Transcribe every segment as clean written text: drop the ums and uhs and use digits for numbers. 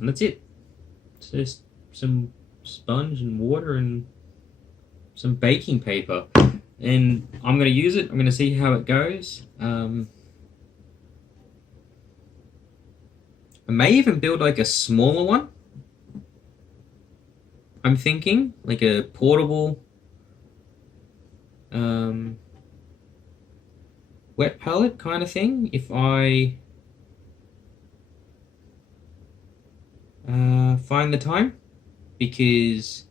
And that's it. It's just some sponge and water and some baking paper. And I'm going to use it. I'm going to see how it goes. I may even build like a smaller one. I'm thinking like a portable wet palette kind of thing. If I find the time, because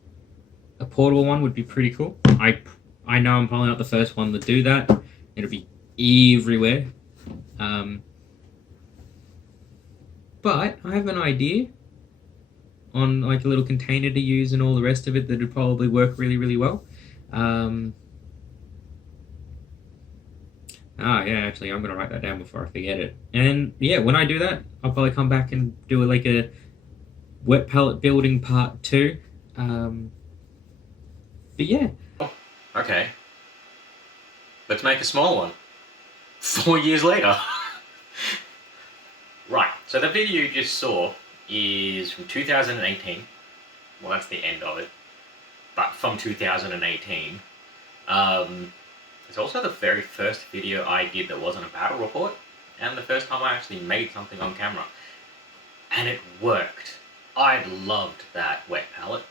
a portable one would be pretty cool. I know I'm probably not the first one to do that. It'll be everywhere. But I have an idea on like a little container to use and all the rest of it that would probably work really, really well. Yeah, actually, I'm going to write that down before I forget it. And yeah, when I do that, I'll probably come back and do like a wet palette building part 2. But yeah. Okay. Let's make a small one. 4 years later. Right, so the video you just saw is from 2018. Well, that's the end of it. But from 2018. It's also the very first video I did that wasn't a battle report, and the first time I actually made something on camera. And it worked. I loved that wet palette.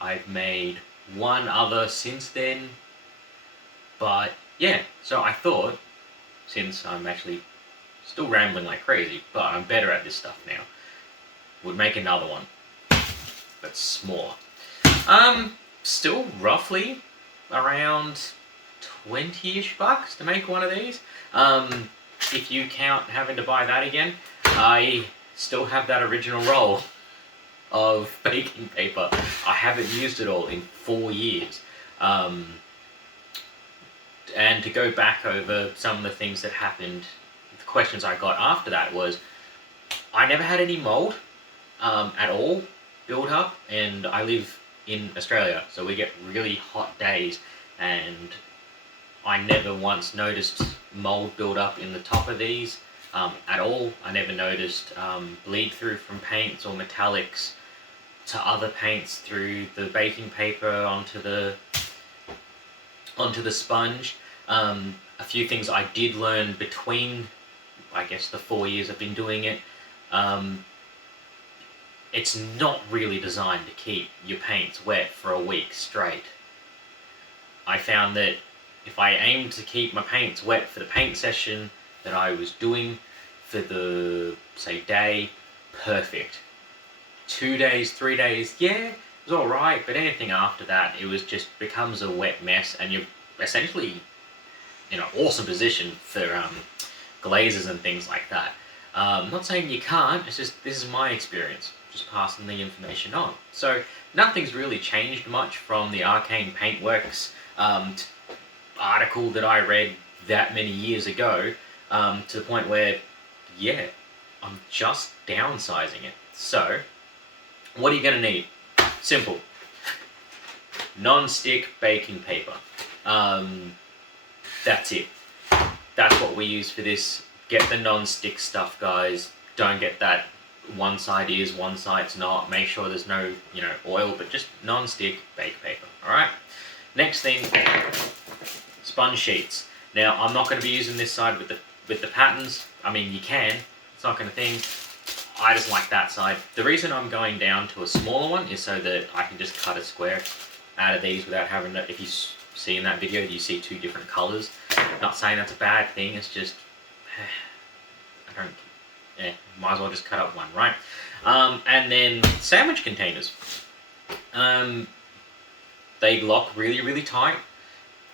I've made one other since then, but yeah, so I thought, since I'm actually still rambling like crazy, but I'm better at this stuff now, would make another one, but smaller. Still roughly around 20-ish bucks to make one of these. If you count having to buy that again, I still have that original roll of baking paper. I haven't used it all in 4 years. And to go back over some of the things that happened, the questions I got after that was, I never had any mold at all build up, and I live in Australia, so we get really hot days, and I never once noticed mold build up in the top of these at all. I never noticed bleed through from paints or metallics to other paints through the baking paper onto the sponge. A few things I did learn between, I guess, the 4 years I've been doing it. It's not really designed to keep your paints wet for a week straight. I found that if I aimed to keep my paints wet for the paint session that I was doing for the, say, day, perfect. 2 days, 3 days, yeah, it was alright, but anything after that, it was just becomes a wet mess, and you're essentially in an awesome position for glazes and things like that. I'm not saying you can't, it's just, this is my experience, just passing the information on. So nothing's really changed much from the Arcane Paint Works article that I read that many years ago, to the point where, yeah, I'm just downsizing it. So, what are you going to need? Simple. Non-stick baking paper. That's it. That's what we use for this. Get the non-stick stuff, guys. Don't get that one side is, one side's not. Make sure there's no, oil, but just non-stick bake paper. Alright? Next thing, sponge sheets. Now, I'm not going to be using this side with the patterns. I mean, you can. It's not going to thing. I just like that side. The reason I'm going down to a smaller one is so that I can just cut a square out of these without having to, if you see in that video, you see 2 different colours. Not saying that's a bad thing, it's just, might as well just cut up one, right? And then sandwich containers. They lock really, really tight,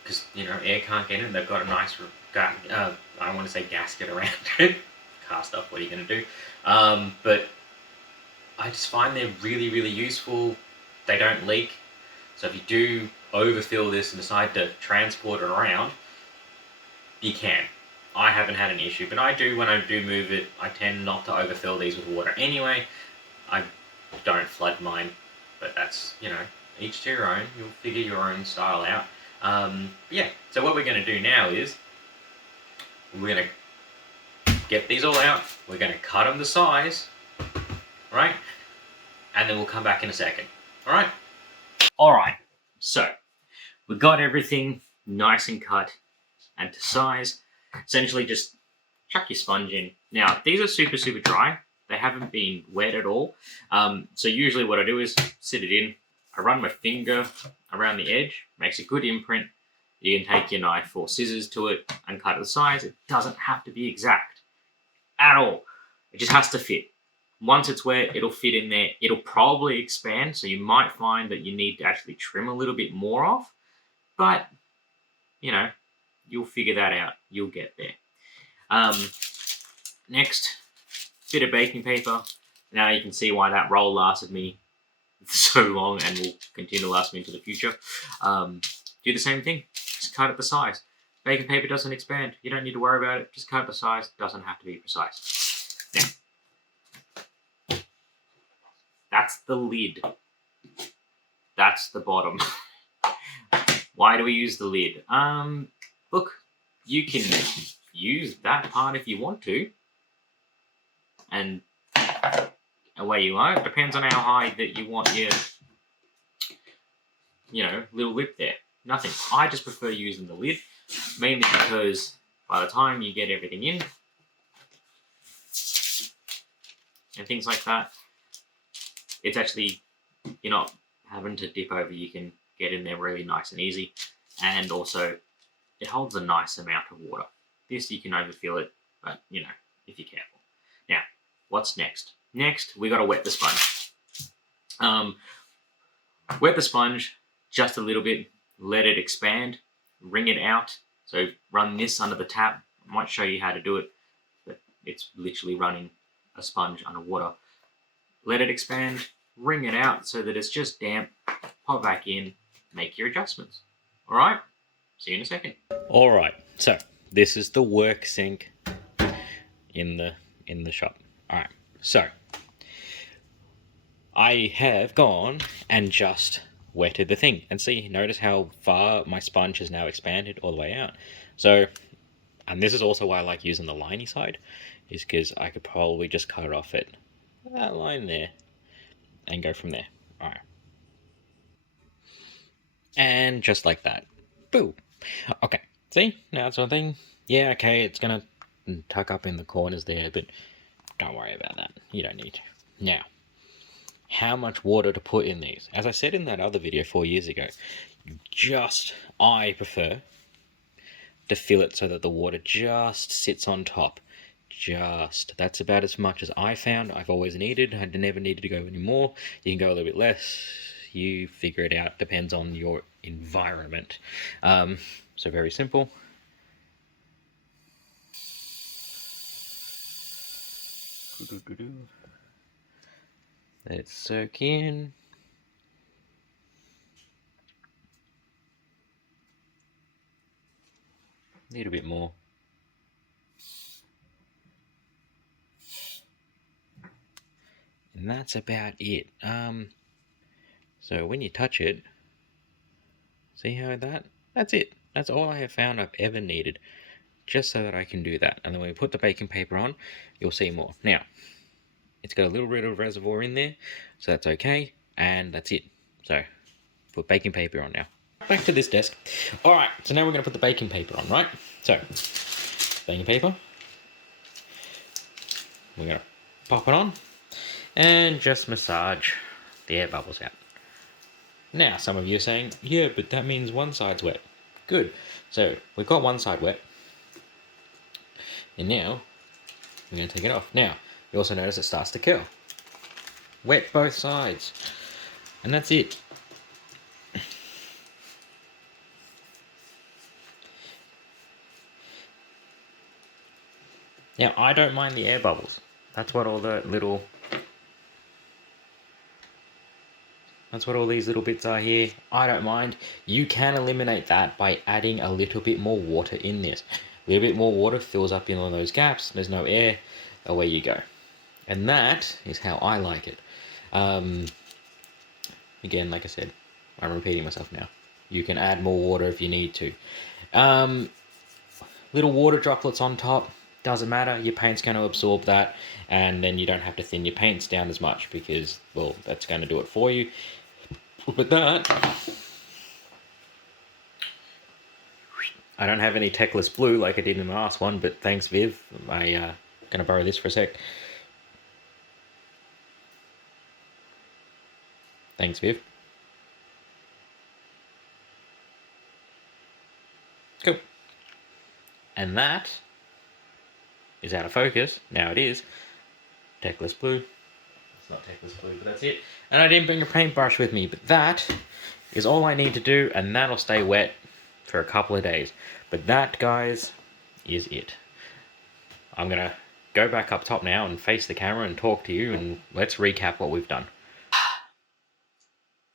because, air can't get in. They've got a nice, I don't want to say gasket around it. Car stuff, what are you going to do? But I just find they're really, really useful. They don't leak. So if you do overfill this and decide to transport it around, you can. I haven't had an issue, but I do, when I do move it, I tend not to overfill these with water anyway. I don't flood mine, but that's, each to your own. You'll figure your own style out. Yeah, so what we're going to do now is, we're going to get these all out, we're going to cut them to size, Alright? And then we'll come back in a second. Alright? Alright, so we've got everything nice and cut and to size. Essentially just chuck your sponge in. Now, these are super, super dry. They haven't been wet at all. So usually what I do is sit it in. I run my finger around the edge, makes a good imprint. You can take your knife or scissors to it and cut it the size. It doesn't have to be exact at all. It just has to fit. Once it's wet, it'll fit in there. It'll probably expand, so you might find that you need to actually trim a little bit more off. But, you know, you'll figure that out. You'll get there. Next, bit of baking paper. Now you can see why that roll lasted me so long and will continue to last me into the future. Do the same thing. Just cut it the size. Baking paper doesn't expand. You don't need to worry about it. Just cut it the size. It doesn't have to be precise. Now, that's the lid. That's the bottom. Why do we use the lid? Look, you can use that part if you want to. And away you go. It depends on how high that you want your, little lip there. Nothing. I just prefer using the lid, mainly because by the time you get everything in and things like that, it's actually, you're not having to dip over. You can get in there really nice and easy, and also it holds a nice amount of water. This, you can overfill it, but if you're careful. Now, what's next? Next, we got to wet the sponge. Wet the sponge just a little bit, let it expand, wring it out. So run this under the tap. I might show you how to do it, but it's literally running a sponge underwater. Let it expand, wring it out so that it's just damp, pop back in, make your adjustments. All right, see you in a second. All right, so this is the work sink in the shop. All right, so I have gone and just wetted the thing, and see, notice how far my sponge has now expanded all the way out. So, and this is also why I like using the liney side, is because I could probably just cut it off at that line there and go from there. All right, and just like that, boo. Okay, see, now it's one thing. Yeah, okay, it's gonna tuck up in the corners there, but don't worry about that. You don't need to. Now, how much water to put in these? As I said in that other video 4 years ago, I prefer to fill it so that the water just sits on top. That's about as much as I found I've always needed. I never needed to go any more. You can go a little bit less. You figure it out. Depends on your environment. So very simple. Let it soak in. A little bit more. And that's about it. So when you touch it, see how that's it. That's all I have found I've ever needed, just so that I can do that. And then when we put the baking paper on, you'll see more. Now, it's got a little bit of reservoir in there, so that's okay, and that's it. So, put baking paper on now. Back to this desk. Alright, so now we're going to put the baking paper on, right? So, baking paper. We're going to pop it on, and just massage the air bubbles out. Now, some of you are saying, yeah, but that means one side's wet. Good. So, we've got one side wet, and now, we're going to take it off. Now, you also notice it starts to curl. Wet both sides. And that's it. Now, I don't mind the air bubbles. That's what all these little bits are here. I don't mind. You can eliminate that by adding a little bit more water in this. A little bit more water fills up in all those gaps. There's no air. Away you go. And that is how I like it. Again, like I said, I'm repeating myself now. You can add more water if you need to. Little water droplets on top. doesn't matter, your paint's going to absorb that, and then you don't have to thin your paints down as much because, well, that's going to do it for you. But that, I don't have any Techless Blue like I did in the last one, but thanks Viv, I'm going to borrow this for a sec. Thanks Viv. Cool. And that is out of focus. Now it is. Techless Blue. It's not Techless Blue, but that's it. And I didn't bring a paintbrush with me, but that is all I need to do, and that'll stay wet for a couple of days. But that, guys, is it. I'm going to go back up top now and face the camera and talk to you, and let's recap what we've done.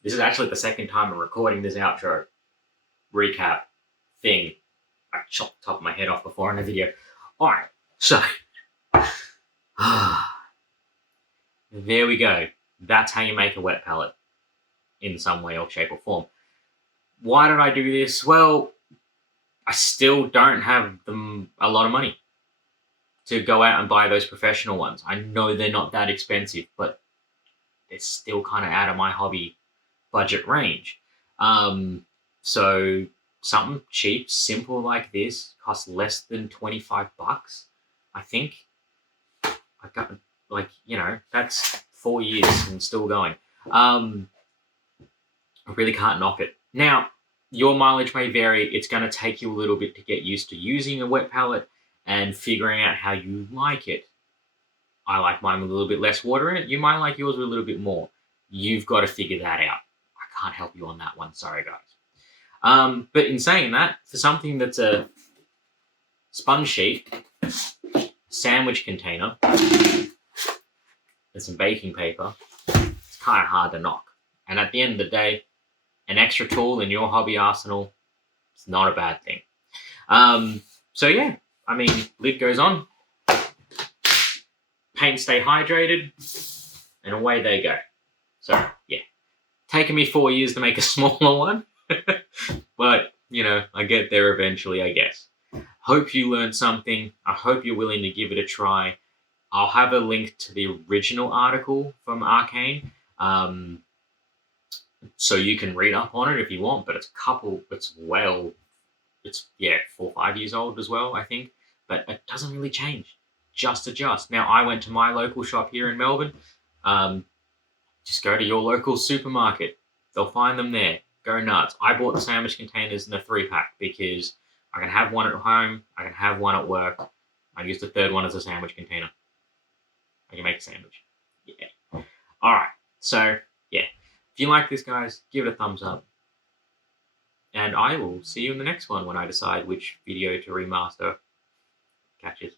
This is actually the second time I'm recording this outro recap thing. I chopped the top of my head off before in the video. Alright, so there we go. That's how you make a wet palette in some way or shape or form. Why did I do this? Well, I still don't have a lot of money to go out and buy those professional ones. I know they're not that expensive, but they're still kind of out of my hobby budget range. So something cheap, simple like this costs less than $25, I think. I got, like, you know, that's 4 years and still going. I really can't knock it. Now, your mileage may vary. It's going to take you a little bit to get used to using a wet palette and figuring out how you like it. I like mine with a little bit less water in it. You might like yours with a little bit more. You've got to figure that out. I can't help you on that one. Sorry, guys. But in saying that, for something that's a sponge sheet, sandwich container, and some baking paper, it's kind of hard to knock. And at the end of the day, an extra tool in your hobby arsenal, it's not a bad thing. So yeah, I mean, lid goes on, paint stay hydrated, and away they go. So yeah, taken me 4 years to make a smaller one, but you know, I get there eventually, I guess. Hope you learned something. I hope you're willing to give it a try. I'll have a link to the original article from Arcane, so you can read up on it if you want, but it's 4 or 5 years old as well, I think, but it doesn't really change. Just adjust. Now, I went to my local shop here in Melbourne. Just go to your local supermarket. They'll find them there. Go nuts. I bought the sandwich containers in a 3-pack because I can have one at home, I can have one at work. I use the third one as a sandwich container. I can make a sandwich. Yeah. All right. So, yeah. If you like this, guys, give it a thumbs up. And I will see you in the next one when I decide which video to remaster. Catches.